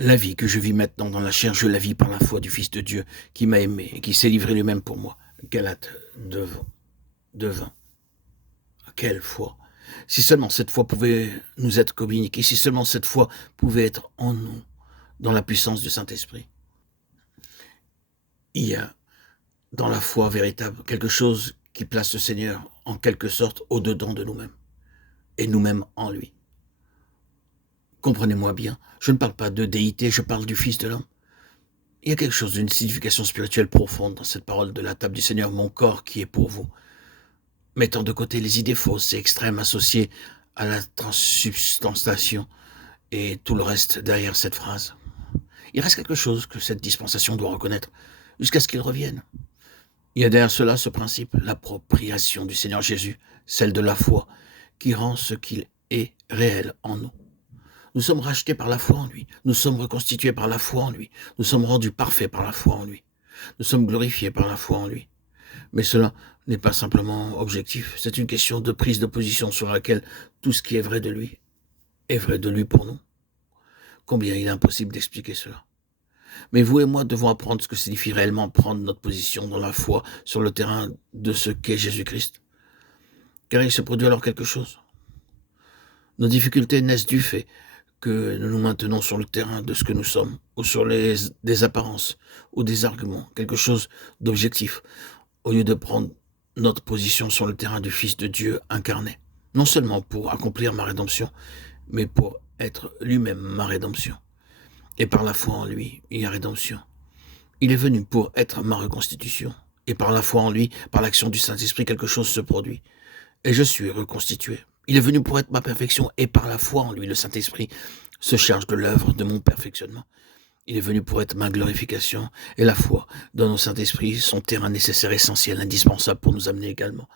La vie que je vis maintenant dans la chair, je la vis par la foi du Fils de Dieu qui m'a aimé et qui s'est livré lui-même pour moi. Galates 2:20. Quelle foi! Si seulement cette foi pouvait nous être communiquée, si seulement cette foi pouvait être en nous, dans la puissance du Saint-Esprit. Il y a dans la foi véritable quelque chose qui place le Seigneur en quelque sorte au-dedans de nous-mêmes et nous-mêmes en lui. Comprenez-moi bien, je ne parle pas de déité, je parle du Fils de l'homme. Il y a quelque chose d'une signification spirituelle profonde dans cette parole de la table du Seigneur, mon corps qui est pour vous. Mettant de côté les idées fausses et extrêmes associées à la transsubstantiation et tout le reste derrière cette phrase. Il reste quelque chose que cette dispensation doit reconnaître jusqu'à ce qu'il revienne. Il y a derrière cela ce principe, l'appropriation du Seigneur Jésus, celle de la foi, qui rend ce qu'il est réel en nous. Nous sommes rachetés par la foi en lui, nous sommes reconstitués par la foi en lui, nous sommes rendus parfaits par la foi en lui, nous sommes glorifiés par la foi en lui. Mais cela n'est pas simplement objectif, c'est une question de prise de position sur laquelle tout ce qui est vrai de lui est vrai de lui pour nous. Combien il est impossible d'expliquer cela. Mais vous et moi devons apprendre ce que signifie réellement prendre notre position dans la foi sur le terrain de ce qu'est Jésus-Christ. Car il se produit alors quelque chose. Nos difficultés naissent du fait que nous nous maintenons sur le terrain de ce que nous sommes, ou sur des apparences, ou des arguments, quelque chose d'objectif, au lieu de prendre notre position sur le terrain du Fils de Dieu incarné, non seulement pour accomplir ma rédemption, mais pour être lui-même ma rédemption. Et par la foi en lui, il y a rédemption. Il est venu pour être ma reconstitution, et par la foi en lui, par l'action du Saint-Esprit, quelque chose se produit, et je suis reconstitué. Il est venu pour être ma perfection, et par la foi en lui, le Saint-Esprit se charge de l'œuvre de mon perfectionnement. Il est venu pour être ma glorification, et la foi donne au Saint-Esprit son terrain nécessaire, essentiel, indispensable pour nous amener également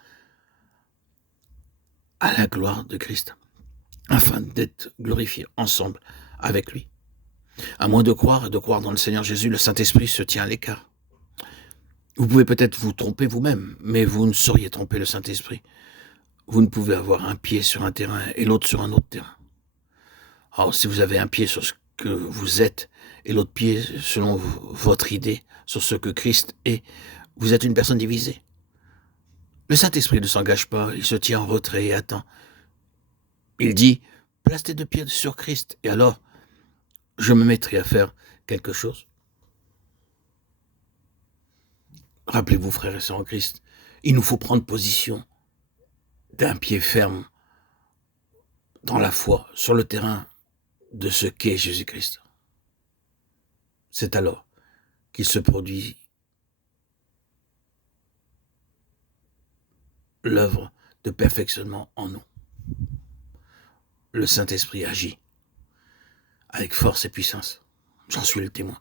à la gloire de Christ, afin d'être glorifiés ensemble avec lui. À moins de croire et de croire dans le Seigneur Jésus, le Saint-Esprit se tient à l'écart. Vous pouvez peut-être vous tromper vous-même, mais vous ne sauriez tromper le Saint-Esprit. Vous ne pouvez avoir un pied sur un terrain et l'autre sur un autre terrain. Alors, si vous avez un pied sur ce que vous êtes et l'autre pied selon votre idée sur ce que Christ est, vous êtes une personne divisée. Le Saint-Esprit ne s'engage pas, il se tient en retrait et attend. Il dit, place tes deux pieds sur Christ, et alors, je me mettrai à faire quelque chose. Rappelez-vous, frères et sœurs en Christ, il nous faut prendre position d'un pied ferme dans la foi, sur le terrain de ce qu'est Jésus-Christ. C'est alors qu'il se produit l'œuvre de perfectionnement en nous. Le Saint-Esprit agit avec force et puissance. J'en suis le témoin.